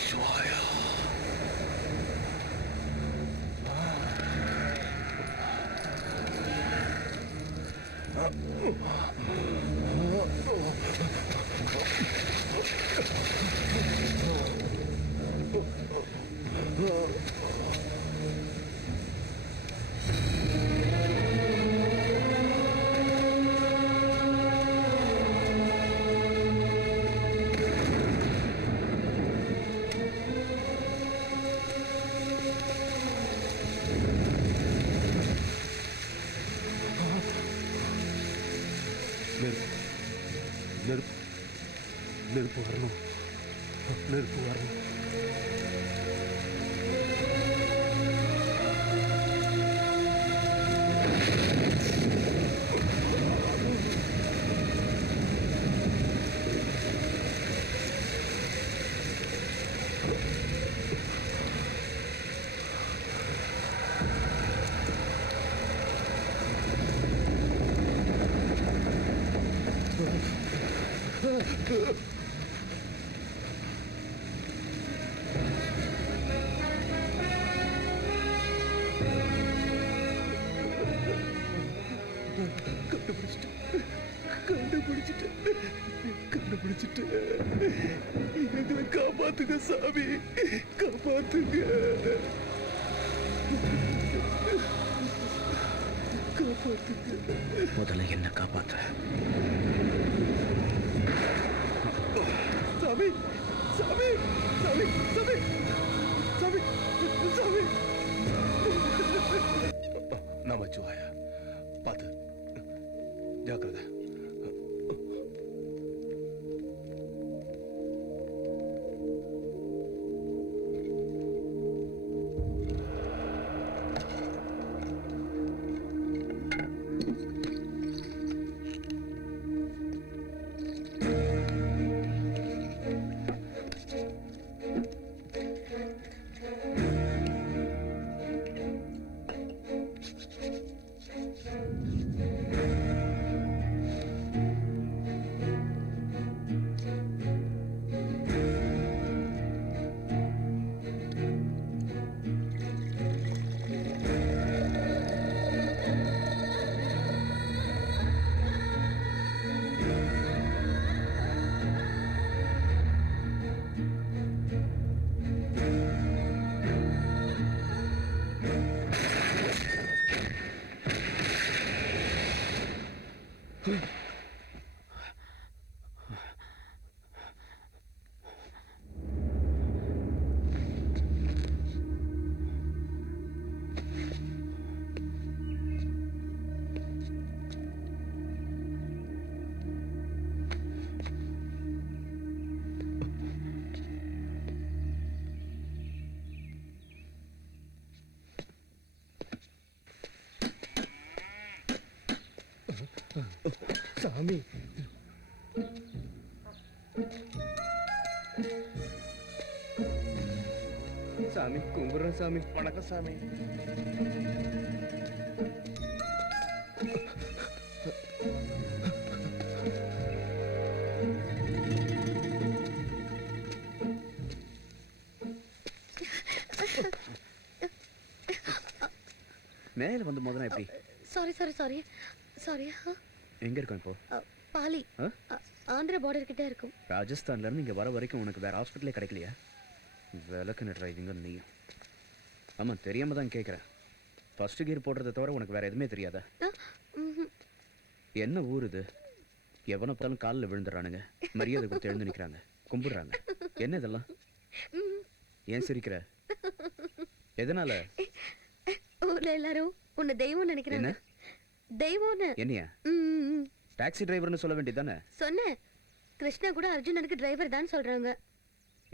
சிவாயா. நெருப்பு வரணும், நெருப்பு வரணும். கண்டுபிடிச்சிட்டு எங்களை காப்பாத்துங்க சாமி, காப்பாத்துங்க, காப்பாத்துங்க. முதல்ல என்ன காப்பாத்து சாமி, சாமி, சாமி, சாமி, சாமி, சாமி. நமச்சிவாயா. பார்த்து ஜாக்கிரதை. சாமி, சாமி கும்பிடுறேன் சாமி. வணக்கம் சாமி. மேல வந்து மோதனா எப்படி? Sorry sorry sorry sorry. எங்க இருக்கோம் இப்போ? பாலி, ஆந்திரா பார்டர் கிட்ட இருக்கும். ராஜஸ்தான்ல இருந்து இங்க வர வரைக்கும் உனக்கு வேற ஹாஸ்பிட்டலே கிடைக்கலையா? விளக்குன டிரைவிங்க நீ. ஆமா, தெரியாம தான் கேட்குறேன். ஃபர்ஸ்ட் கியர் போடுறத தவிர உனக்கு வேற எதுவுமே தெரியாதா? என்ன ஊர் இது? எவனை பார்த்தாலும் காலில் விழுந்துடுறானுங்க, மரியாதை கொடுத்து எழுந்து நிற்கிறாங்க, கும்பிடுறாங்க. என்ன இதெல்லாம்? ஏன் சிரிக்கிற? எதனால? ஊர்ல எல்லாரும் உன்னை தெய்வம் நினைக்கிறாங்க. தெய்வம்னு என்னையா? டாக்ஸி டிரைவர்னு சொல்ல வேண்டியதானே? சொன்னேன். கிருஷ்ணா கூட அர்ஜுனனுக்கு டிரைவர் தான் சொல்றாங்க.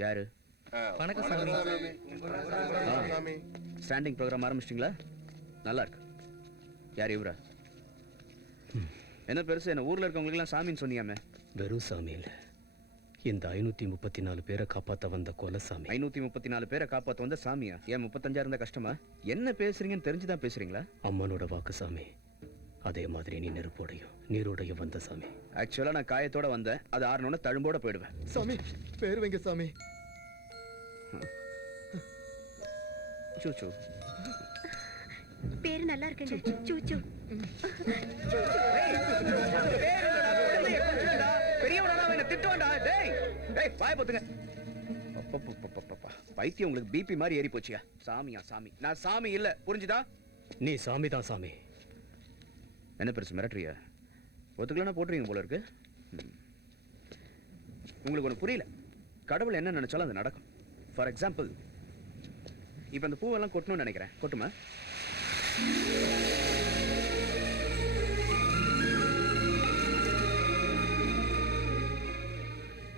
யாரு? வணக்கம் சாமி. ஸ்டாண்டிங் ப்ரோக்ராம் ஆரம்பிச்சிட்டிங்களா? நல்லா இருக்கு. யார் இவரா? என்ன பெருசு, என்ன ஊர்ல இருக்கவங்களுக்கெல்லாம் சாமின்னு சொன்னியாமே? வெறும் சாமி இல்லை, இந்த 534 பேரை காப்பாற்ற வந்த கொலசாமி. 534 பேரை காப்பாற்ற வந்த சாமியா? ஏன் 35 இருந்தா கஷ்டமா? என்ன பேசுறீங்கன்னு தெரிஞ்சுதான் பேசுறீங்களா? அம்மனோட வாக்கு சாமி. அதே மாதிரி நீ நெருப்போடையும் நீரோடையும் வந்த சாமி. ஆக்சுவலா நான் காயத்தோட வந்தேன். அது ஆறணும்னா தழும்போட போயிடுவேன். சாமி பேர் வைங்க சாமி. சூச்சு. பேரு நல்லா இருக்குங்க. சூச்சு. பைத்தியம் உங்களுக்கு பிபி மாதிரி ஏறி போச்சுயா. சாமியா சாமி? நான் சாமி இல்ல, புரிஞ்சுதா? நீ சாமி தான் சாமி. என்ன பெருசு மிரட்டுறியா? ஒத்துக்கலன்னா போட்டுருவீங்க போல இருக்கு. உங்களுக்கு ஒன்று புரியல. கடவுள் என்ன நினைச்சாலும் அது நடக்கும். ஃபார் எக்ஸாம்பிள், இப்போ அந்த பூவெல்லாம் கொட்டணும்னு நினைக்கிறேன். கொட்டுமா?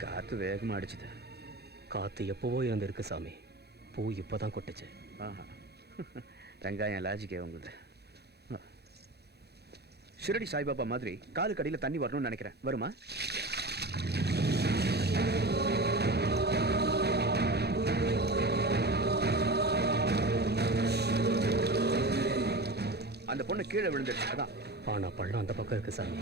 காத்து வேகமா அடிச்சுது. காத்து எப்பவோ இருந்திருக்கு சாமி. பூ இப்பதான் கொட்டுச்சு. ஆஹா, வெங்காயம் லாஜிக்கே உங்களுது. ஷிரடி சாய்பாபா மாதிரி காலு கடியில் தண்ணி வரணும்னு நினைக்கிறேன். வருமா? அந்த பொண்ணு கீழே விழுந்துருச்சு. அதான். ஆனா பள்ளம் அந்த பக்கம் இருக்கு சாமி.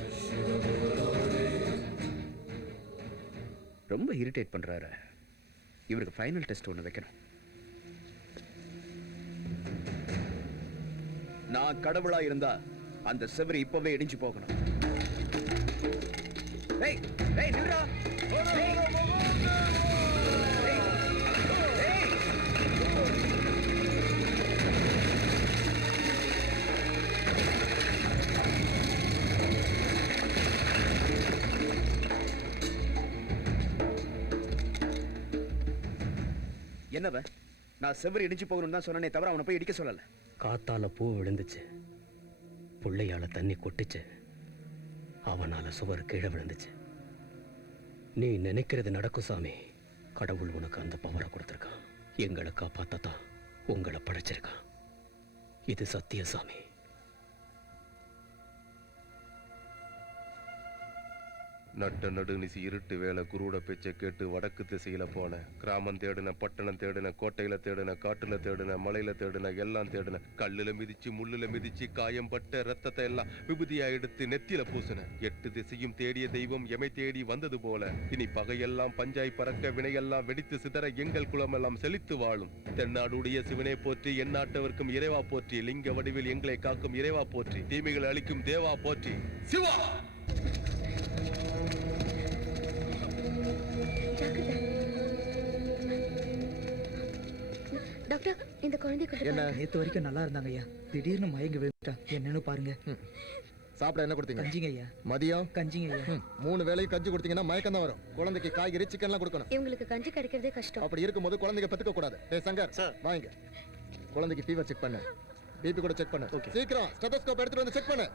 ரொம்ப இரிட்டேட் பண்றாரு. இவருக்கு ஃபைனல் டெஸ்ட் ஒன்று வைக்கணும். நான் கடவுளா இருந்தா அந்த செவரு இப்பவே இடிஞ்சு போகணும். ஏய் ஏய் நில்றா. ஏய். ஏய். ஏய். என்னவ? நான் செவரு இடிஞ்சு போகணும்னு தான் சொன்னனே தவிர அவனை போய் இடிக்க சொல்லல. காத்தால பூ விழுந்துச்சு, புள்ளையால தண்ணி கொட்டுச்சு, அவனால சுவர் கீழே விழுந்துச்சு. நீ நினைக்கிறது நடக்கும் சாமி. கடவுள் உனக்கு அந்த பவரை கொடுத்துருக்கான். எங்களை காப்பாத்தத்தான் உங்களை படைச்சிருக்கான். இது சத்திய சாமி. நட்ட நடுநிசி இருட்டு வேலை குருட பேச்சை கேட்டு வடக்கு திசையில போன. கிராமம் தேடின, பட்டணம் தேடின, கோட்டையில தேடின, காட்டுல தேடின, மலையில தேடின, எல்லாம் தேடின. கல்லுல மிதிச்சு முள்ளுல மிதிச்சு காயம் பட்ட ரத்தத்தை எல்லாம் விபூதியா எடுத்து நெத்தியில பூசின. 8 திசையும் தேடிய தெய்வம் எமை தேடி வந்தது போல. இனி பகையெல்லாம் பஞ்சாய் பறக்க, வினையெல்லாம் வெடித்து சிதற, எங்கள் குலமெல்லாம் செழித்து வாழும். தென்னாடுடைய சிவனை போற்றி, எந்நாட்டவர்க்கும் இறைவா போற்றி, லிங்க வடிவில் எங்களை காக்கும் இறைவா போற்றி, தீமைகளை அளிக்கும் தேவா போற்றி. சிவா! டாக்டர், இந்த குழந்தை என்ன நேத்து வரைக்கும் நல்லா இருந்தாங்க ஐயா. திடீர்னு மயங்கி விழுந்துட்டா. என்னன்னு பாருங்க. சாப்பிட என்ன கொடுத்தீங்க? கஞ்சிங்க ஐயா. மதியம் கஞ்சிங்க ஐயா. 3 வேளையும் கஞ்சி கொடுத்தீங்கன்னா மயக்கம் தான் வரும். குழந்தைக்கு காய்கறி சிக்கன்லாம் கொடுக்கணும். இவங்களுக்கு கஞ்சி கிடைக்கிறதே கஷ்டம். அப்படி இருக்கும்போது குழந்தைங்க பெத்துக்க கூடாது. டேய் சங்கர், வாங்க. குழந்தைக்கு ஃபீவர் செக் பண்ணு, பிபி கூட செக் பண்ணு. சீக்கிரம் ஸ்டெதோஸ்கோப் எடுத்துட்டு வந்து செக் பண்ணு.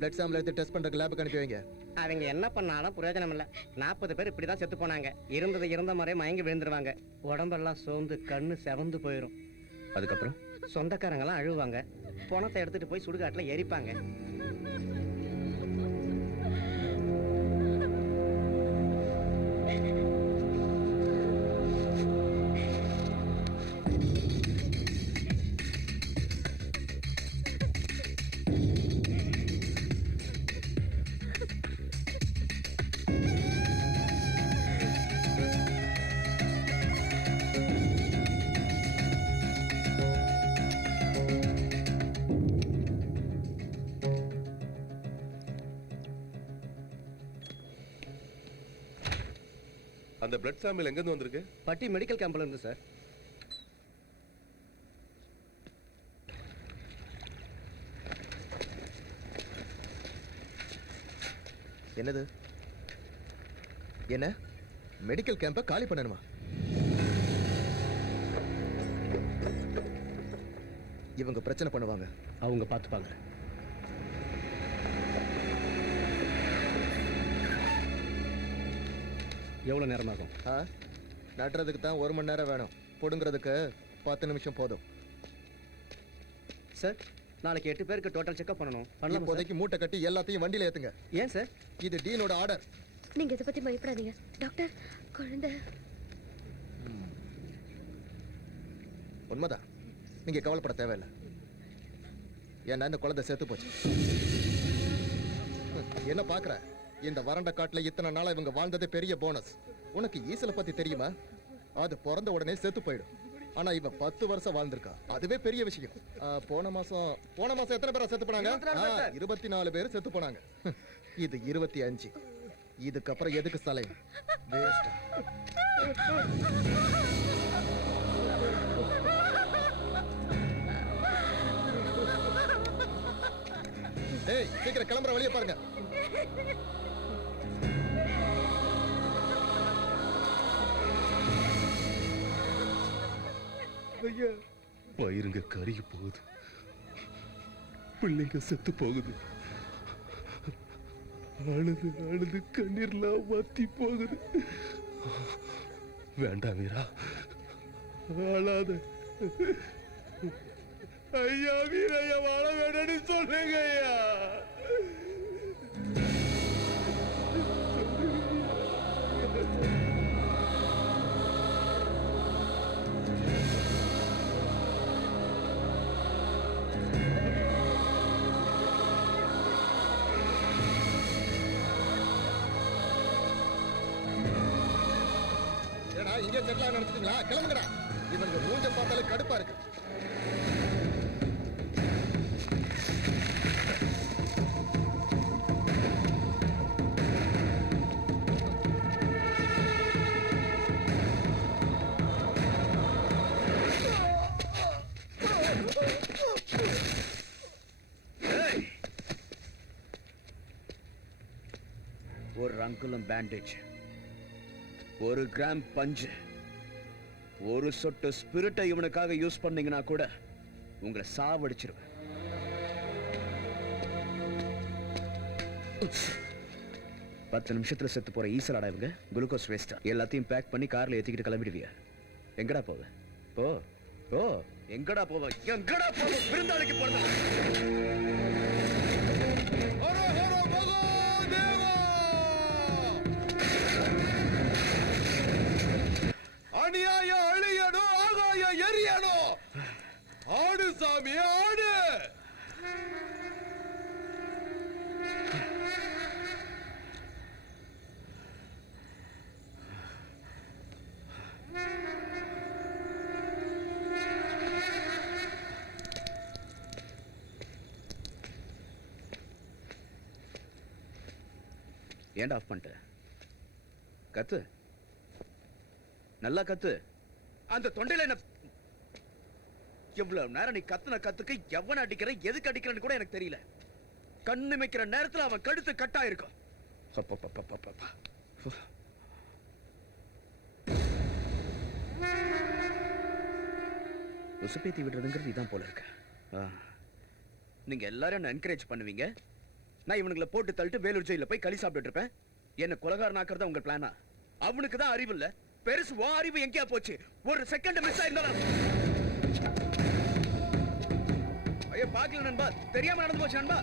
பிளட் சாம்பிள் எடுத்து டெஸ்ட் பண்றதுக்கு லேபுக்கு அனுப்பி வைங்க. அவங்க என்ன பண்ணாலும் பிரயோஜனம் இல்லை. 40 பேர் இப்படி தான் செத்து போனாங்க. இருந்த மாதிரியே மயங்கி விழுந்துருவாங்க. உடம்பெல்லாம் சோர்ந்து கண்ணு செவந்து போயிடும். அதுக்கப்புறம் சொந்தக்காரங்கெல்லாம் அழுவாங்க. பணத்தை எடுத்துட்டு போய் சுடுகாட்டில் எரிப்பாங்க. அந்த பிளட் சாம்பிள் எங்க இருந்து வந்திருக்கு? பட்டி மெடிக்கல் கேம்ப்ல இருந்து சார். என்னது? என்ன மெடிக்கல் கேம்பை காலி பண்ணணுமா? இவங்க பிரச்சனை பண்ணுவாங்க. அவங்க பார்த்துப்பாங்க. எவ்வளோ நேரமாகும்? நட்டுறதுக்கு தான் 1 மணி நேரம் வேணும். பொடுங்கிறதுக்கு 10 நிமிஷம் போதும். சார், நாளைக்கு 8 பேருக்கு டோட்டல் செக்அப் பண்ணணும். இப்போதைக்கு மூட்டை கட்டி எல்லாத்தையும் வண்டியில ஏத்துங்க. ஏன் சார்? இது டீனோட ஆர்டர். நீங்க இதை பத்தி பயப்படாதீங்க டாக்டர். குழந்தை உண்மைதான். நீங்க கவலைப்பட தேவையில்லை. ஏன்னா இந்த குழந்தை செத்து போச்சு. என்ன பாக்குற? இந்த வறண்ட காட்டுல இத்தனை நாளா இவங்க வாழ்ந்ததே பெரிய போனஸ். உனக்கு ஈசலை பத்தி தெரியுமா? அது பிறந்த உடனே செத்து போயிடும். ஆனா இவ 10 வருஷம் வாழ்ந்திருக்கா, அதுவே பெரிய விஷயம். போன மாசம் எத்தனை பேரா செத்து போனாங்க? 24 பேர் செத்து போனாங்க. இது 25. இதுக்கப்புறம் எதுக்கு சலை? வேஸ்ட். ஏய், சீக்கிரம் கிளம்புற வழியை பாருங்க. ஐயா, பயிருங்க கருகி போகுது, பிள்ளைங்க செத்து போகுது, அழுது அழுது கண்ணீர்லாம் வத்தி போகுது. வேண்டாம் வீரா, அழாத. ஐயா வீரையா, வாழ வேணும்னு சொல்லுங்க ஐயா. ஏடா, இங்கே செட்டில் ஆக நினைச்சிட்டீங்களா? கிளம்புங்கடா. இவங்க மூஞ்ச பார்த்தாலே கடுப்பா இருக்கு. ஒரு அங்குலம் பேண்டேஜ், 1 கிராம் பஞ்சு, 1 சொட்டு ஸ்பிரிட்டை இவனுக்காக யூஸ் பண்ணீங்கன்னா கூட உங்களை சாவடிச்சிருவேன். பத்து நிமிஷத்துல செத்து போற ஈசலாடா இவங்க. குளுக்கோஸ் வேஸ்டா எல்லாத்தையும் பேக் பண்ணி கார்ல ஏத்திக்கிட்டு கிளம்பிடுவியா? எங்கடா போவ? போ போ. எங்கடா போவ? எங்கடா போவ? விருந்தாளிக்கு போறதா? அநியாய அழியணும், ஆகாய எரியணும். ஆடு சாமி ஆடு. ஏன்டா ஆஃப் பண்ணிட்ட? கத்து, நல்லா கத்து. அந்த தொண்டையில என்ன? எவ்வளவு நேரம் நீ கத்துன கத்துக்கு எவனை அடிக்கிற, எதுக்கு அடிக்கிறன்னு கூட எனக்கு தெரியல. கண்ணு வைக்கிற நேரத்துல அவன் கழுத்து கட்டா இருக்கும். உசுப்பேத்தி விடுறதுங்கிறது இதான் போல இருக்கு. நீங்க எல்லாரும் என்ன என்கரேஜ் பண்ணுவீங்க, நான் இவனுங்களை போட்டு தள்ளிட்டு வேலூர் ஜெயில போய் களி சாப்பிட்டு இருப்பேன். என்ன கொலகாரனாக்குறதா உங்க பிளானா? அவனுக்கு தான் அறிவு இல்ல, பெருசு வா அறிவு எங்கேயா போச்சு? ஒரு செகண்ட் மிஸ் ஆயிருந்தாலும் ஐயோ பாக்கல நண்பா, தெரியாம நடந்து போச்சு நண்பா.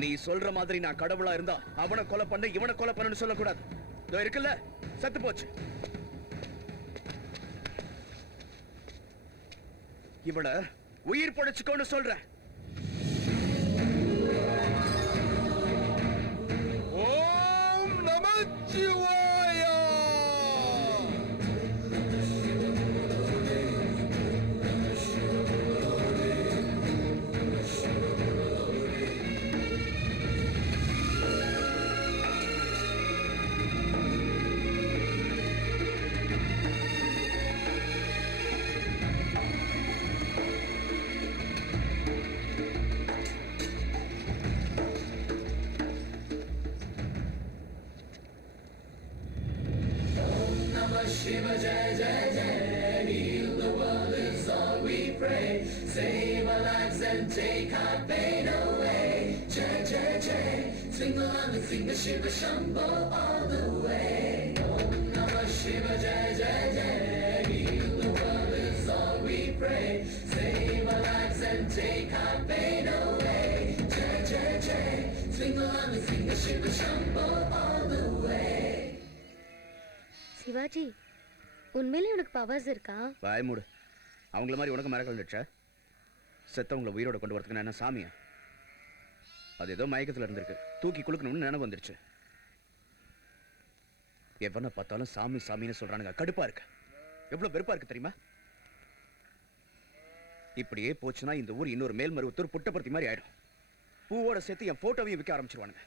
நீ சொல்ற மாதிரி நான் கடவுளா இருந்தா அவனை கொலை பண்ண இவனை கொலை பண்ணு சொல்லக்கூடாது. இதோ இருக்குல்ல, செத்து போச்சு. இவள உயிர் பொழைச்சுக்கோன்னு சொல்றேன். ஓம் நமச்சிவாய. சிவாஜி, உண்மையிலே உனக்கு பவர்ஸ் இருக்கா? வாய் மூடு. அவங்கள மாதிரி உனக்கு மரங்கள் வச்சா செத்தவங்களை உயிரோட கொண்டு வரதுக்கு நான் என்ன சாமியா? அது ஏதோ மயக்கத்துல இருந்திருக்கு, தூக்கி குளுக்கணும்னு நினைவு வந்துருச்சு. எவனை பார்த்தாலும் சாமி சாமின்னு சொல்றானுங்க. கடுப்பா இருக்கு. எவ்வளவு வெறுப்பா இருக்கு தெரியுமா? இப்படியே போச்சுன்னா இந்த ஊர் இன்னொரு மேல்மருவத்தூர் புட்டபர்த்தி மாதிரி ஆயிடும். பூவோட சேர்த்து என் போட்டோவையும் விற்க ஆரம்பிச்சிருவானுங்க.